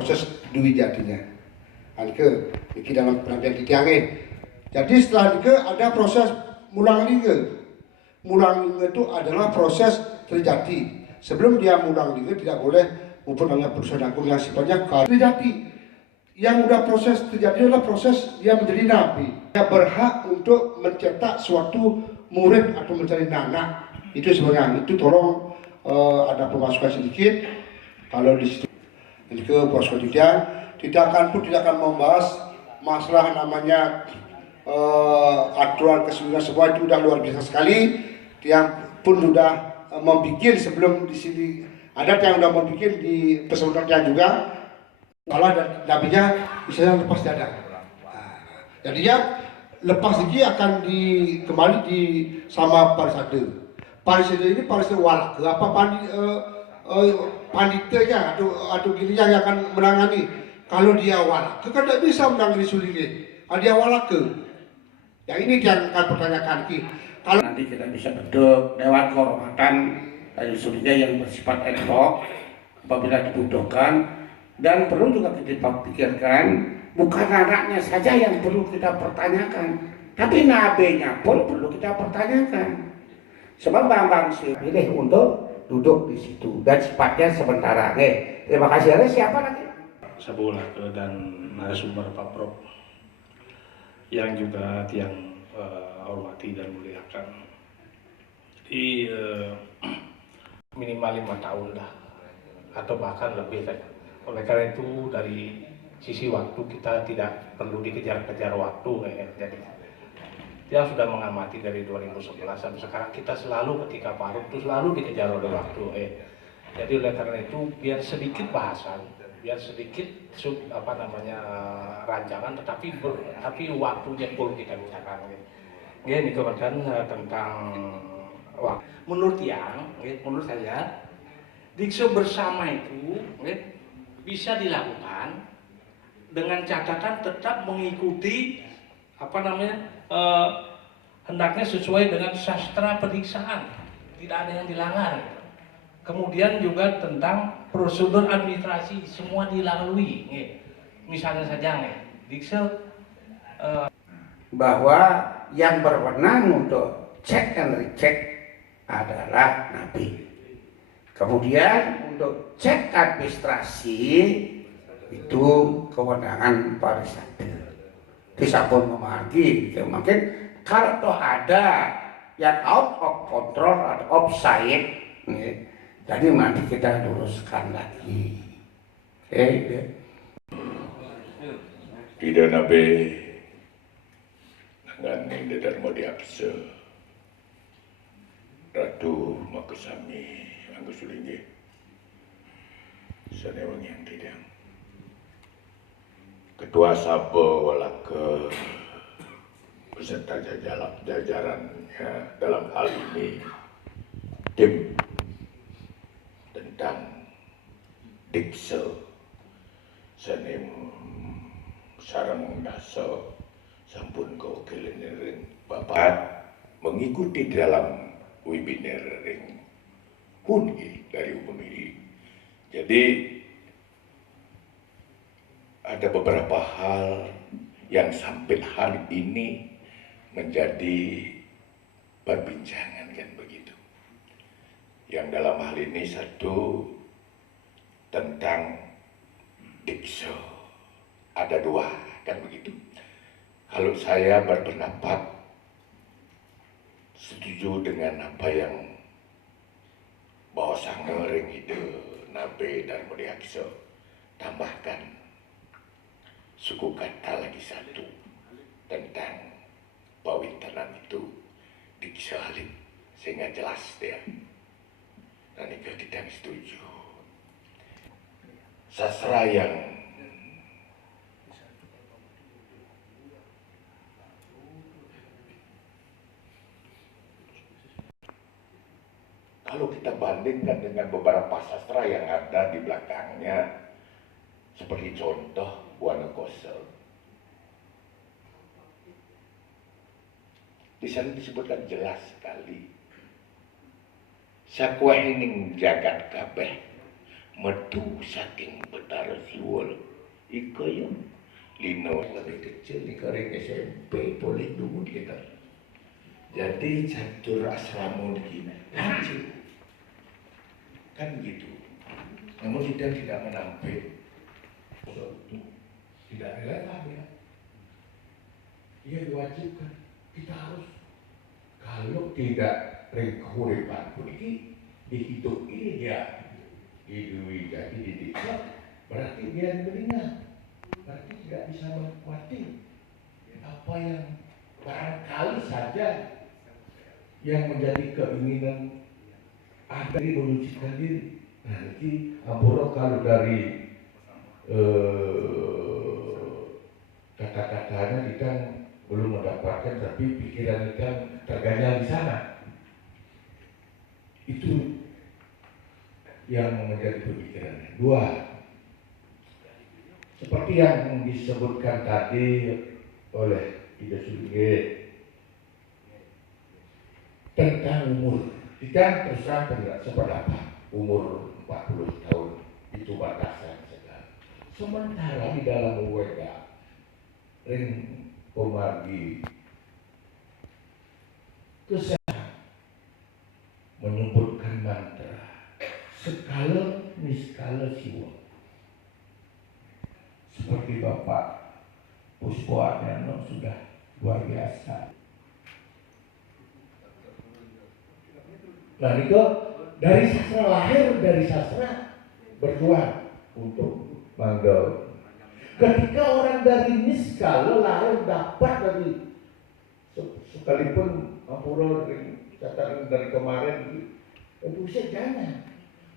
proses duwi jadinya. Alke iki dalam penampilan titiange. Jadi setelah itu ada proses mulang liga. Mulang liga itu adalah proses terjadi. Sebelum dia mulang liga tidak boleh mempunyai putusan agung yang sifatnya terjadi. Yang udah proses terjadi adalah proses dia menjadi nabi. Dia berhak untuk mencetak suatu murid atau mencari anak. Itu sebenarnya itu tolong ada pemasukan sedikit. Kalau di situ ke posko tidak akan membahas masalah namanya aturan keseluruhan semua itu udah luar biasa sekali. Yang pun sudah membuat sebelum di sini ada yang udah membuat di pesantren juga. Malah dan nabinya bisa lepas dada. Jadinya lepas ini akan kembali di sama parisade. Parisade ini parisade walak. Apa panitanya atau gilinya yang akan menangani. Kalau dia walak, kan tidak bisa menangani sulingnya. Kalau dia walak yang ini yang akan pertanyakan. Kalau nanti kita bisa bentuk dewan kehormatan dari sulingnya yang bersifat ad hoc apabila dibutuhkan. Dan perlu juga kita pikirkan, bukan anaknya saja yang perlu kita pertanyakan, tapi nabinya pun perlu kita pertanyakan. Sebab Bambang Sri pilih untuk duduk di situ dan sifatnya sementara. Oke, terima kasih. Ada siapa lagi? Sabulake dan narasumber Pak Prof yang juga tiang hormati dan muliakan. Jadi minimal 5 tahun lah, atau bahkan lebih saja. Oleh karena itu dari sisi waktu kita tidak perlu dikejar-kejar waktu jadi dia sudah mengamati dari 2011 sampai sekarang kita selalu ketika Pak itu selalu dikejar oleh waktu jadi oleh karena itu biar sedikit bahasan, biar sedikit rancangan tapi waktunya perlu kita bicarakan ini kemudian tentang waktu. Menurut menurut saya diksi bersama itu bisa dilakukan dengan catatan tetap mengikuti hendaknya sesuai dengan sastra pediksaan, tidak ada yang dilanggar. Kemudian juga tentang prosedur administrasi semua dilalui. Misalnya saja diksi bahwa yang berwenang untuk cek dan recheck adalah nabi. Kemudian untuk cek administrasi itu kewenangan parisade. Bisa pun memagi, mungkin kalau toh ada yang out of control atau offside, jadi nanti kita luruskan lagi. Tidak nabe dengan Dharma Diaksa Ratu Makasami Anggo Sulingge Sanewang yang tidak Ketua Sabo Walake beserta jajarannya dalam hal ini tim tentang dikse sanem sarang dasa sampun kewakilan Bapak mengikuti dalam webinar ring Hungi dari umum ini. Jadi ada beberapa hal yang sampai hari ini menjadi perbincangan kan begitu. Yang dalam hal ini satu tentang dikse ada dua kan begitu. Kalau saya berpendapat setuju dengan apa yang bahwa sangering itu nabe dan mudiakso tambahkan suku kata lagi satu tentang pawintanan itu diksalin sehingga jelas dia dan itu kita setuju sastra yang kalau kita bandingkan dengan beberapa sastra yang ada di belakangnya, seperti contoh Buana Kosel, di sana disebutkan jelas sekali, sakwa ining jagat kabeh metu saking Betara Siwul Iko yung Lino lebih kecil di Kering SMP boleh dulu kita. Jadi catur asrama begini lanjut kan gitu. Namun kita tidak menampil tidak relevan ya. Ia diwajibkan kita harus kalau tidak rekuripan pun ini dihitung ini dia hidui jadi dididik berarti dia mendengar. Berarti tidak bisa menikmati apa yang barangkali saja yang menjadi keinginan ada di menyucikan diri. Nanti ampura kalau dari kata-katanya kita belum mendapatkan, tapi pikiran kita terganjal di sana. Itu yang menjadi pemikiran. Dua, seperti yang disebutkan tadi oleh Ida Sulige tentang umur, kita terserah tidak seberapa umur 40 tahun itu batasan segala. Sementara di dalam WK ring pemargi kesehatan menyebutkan mantra skala niskala siwa. Seperti Bapak Puspo Adeno sudah luar biasa. Nah itu dari sastra lahir, dari sastra berjuang untuk manggaul. Ketika orang dari niskala lahir dapat dari sekalipun ampura catatan dari kemarin itu jangan.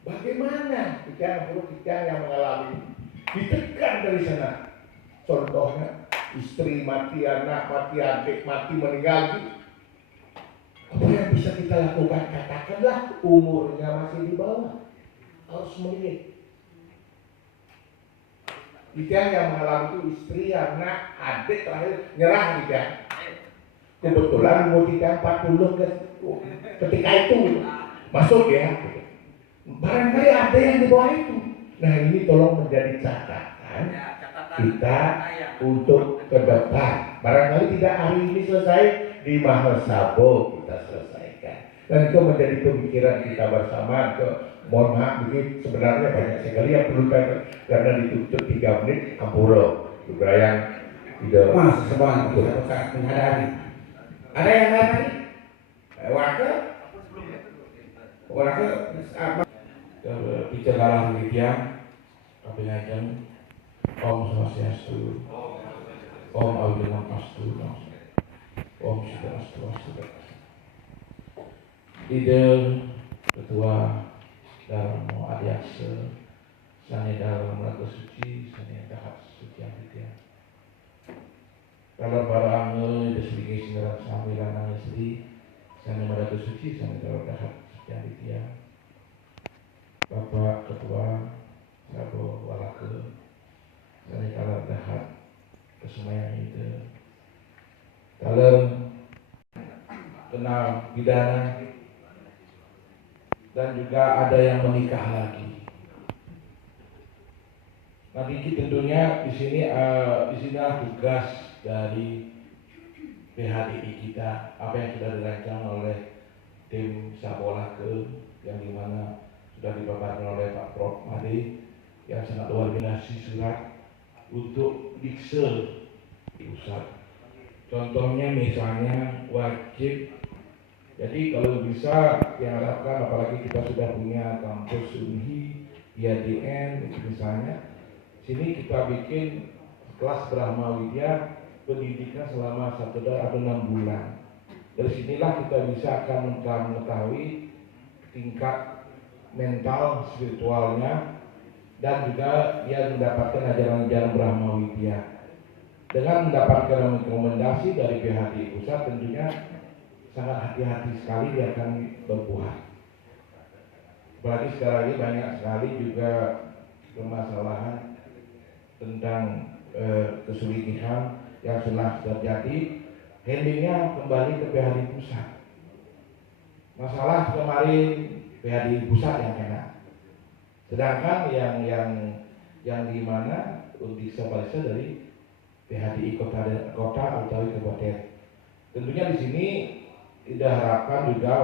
Bagaimana kita ampura kita yang mengalami ditekan dari sana. Contohnya istri mati, anak mati, adik mati, meninggal. Apa yang bisa kita lakukan? Katakanlah umurnya masih di bawah, harus melihat. Kita yang mengalami itu istri, anak, adik terakhir nyerah kita. Kebetulan umur kita 40 ketika itu masuk ya. Barangkali ada yang di bawah itu. Nah ini tolong menjadi catatan kita untuk ke depan. Barangkali tidak hari ini selesai, di Mahasabo kita selesaikan. Dan itu menjadi pemikiran kita bersama. Mohon maaf, ini sebenarnya banyak sekali yang perlu karena ditutup 3 menit, ampura. Juga yang tidak semua menghadapi. Ada yang lain lagi? Wakil? Apa? Bicara Widya, Kabinajeng, Om Swastiastu, Om Awiluman Pastu, Om Siddhastu. Ide Ketua Dharma Adiaksa, Sani Dalam Lagu Suci, Sani Dahat Suci Aditya. Kalau para angel, Ide Sedikit Sindaran Sami Lanang Istri, Sani Lagu Suci, Sani Dalam Dahat Suci Aditya. Bapak Ketua Sabo Walake, Sani Dalam Dahat Kesemayang itu. Dalam kenal bidana dan juga ada yang menikah lagi. Nanti tentunya di sini disinilah tugas dari PHDI kita, apa yang sudah dirancang oleh tim Sabolake yang dimana sudah dipaparkan oleh Pak Prof. Made yang sangat luar biasa surat untuk dikse di pusat. Contohnya misalnya wajib. Jadi kalau bisa diharapkan, apalagi kita sudah punya kampus Unhi, IADN misalnya, sini kita bikin kelas Brahma Widya pendidikan selama 1 atau 6 bulan. Dari sinilah kita bisa akan mengetahui tingkat mental spiritualnya dan juga dia mendapatkan ajaran-ajaran Brahma Widya. Dengan mendapatkan rekomendasi dari PHDI pusat tentunya sangat hati-hati sekali dia akan berbuah. Apalagi sekarang ini banyak sekali juga permasalahan tentang kesulitan yang sudah terjadi, handlingnya kembali ke PHDI pusat. Masalah kemarin PHDI pusat yang kena, sedangkan yang yang dimana Undiksa Balesa dari PHDI kota atau kabupaten. Tentunya di sini tidak harapkan juga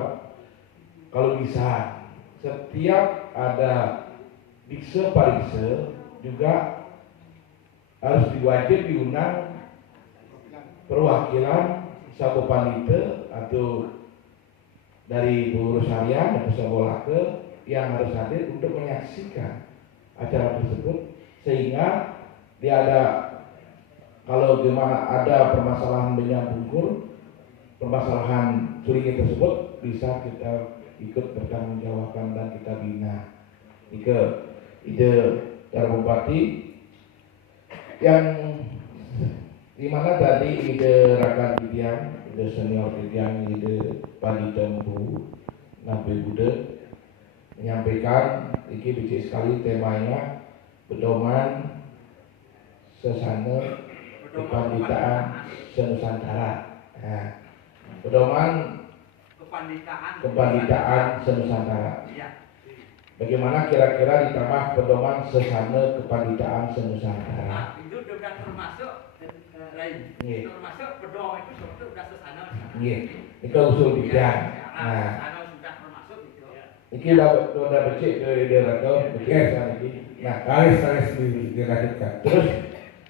kalau bisa setiap ada dikse parikse juga harus diwajib diundang perwakilan Sabo Panite atau dari pengurus harian atau Sabolake yang harus hadir untuk menyaksikan acara tersebut, sehingga dia ada kalau gimana ada permasalahan menyambungkur permasalahan sulingi tersebut bisa kita ikut bertanggungjawabkan dan kita bina. Ide dari Bupati yang dimana tadi ide rakan Tidiang, ide senior Tidiang, ide Padi Tembu, Nabi Bude menyampaikan ini biji sekali temanya pedoman sesana kepanditaan senusantara. Nah, pedoman kepanditaan senusantara. Bagaimana kira-kira ditambah pedoman sesana kepanditaan senusantara? Itu sudah termasuk lain. Termasuk pedoman itu sudah sesana. Itu usul Tidiang. Nah, ini udah becik ke dia rakau, becik kan ini. Nah, taris dilanjutkan. Terus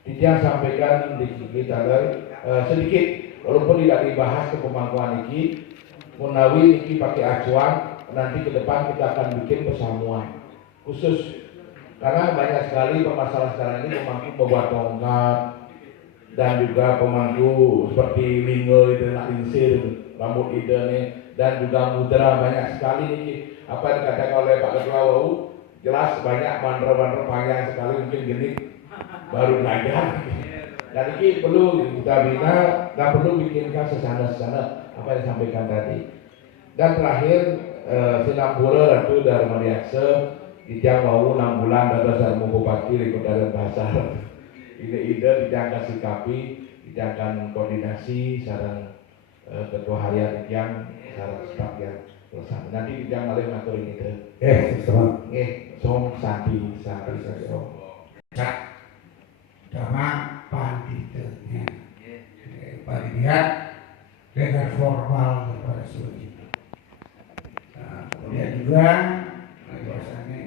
Tidiang sampaikan di kita sedikit, walaupun tidak dibahas ke pemangkuan ini, menawi ini pakai acuan, nanti ke depan kita akan bikin persamuan khusus karena banyak sekali permasalahan sekarang ini pemangku membuat tongkat dan juga pemangku seperti lingo itu nak linsir rambut ide nih dan juga mudra banyak sekali ini apa yang dikatakan oleh Pak Ketua WU jelas banyak bandar-bandar panjang sekali mungkin gini baru belajar dan ini perlu kita bina dan perlu bikinkan sesana-sesana apa yang disampaikan tadi. Dan terakhir Sinapura Ratu Dharma Diaksa Tidiang mau 6 bulan dan dasar Bupati di Kota Denpasar. Ide-ide Tidiang kasih kapi, Tidiang akan koordinasi sarang ketua harian Tidiang sarang staf yang bersama. Nanti Tidiang malih ngatur ini. Sama. Som Santi Som. Sama panditanya, panditian dengan formal kepada seluruh itu. Nah, kemudian juga biasanya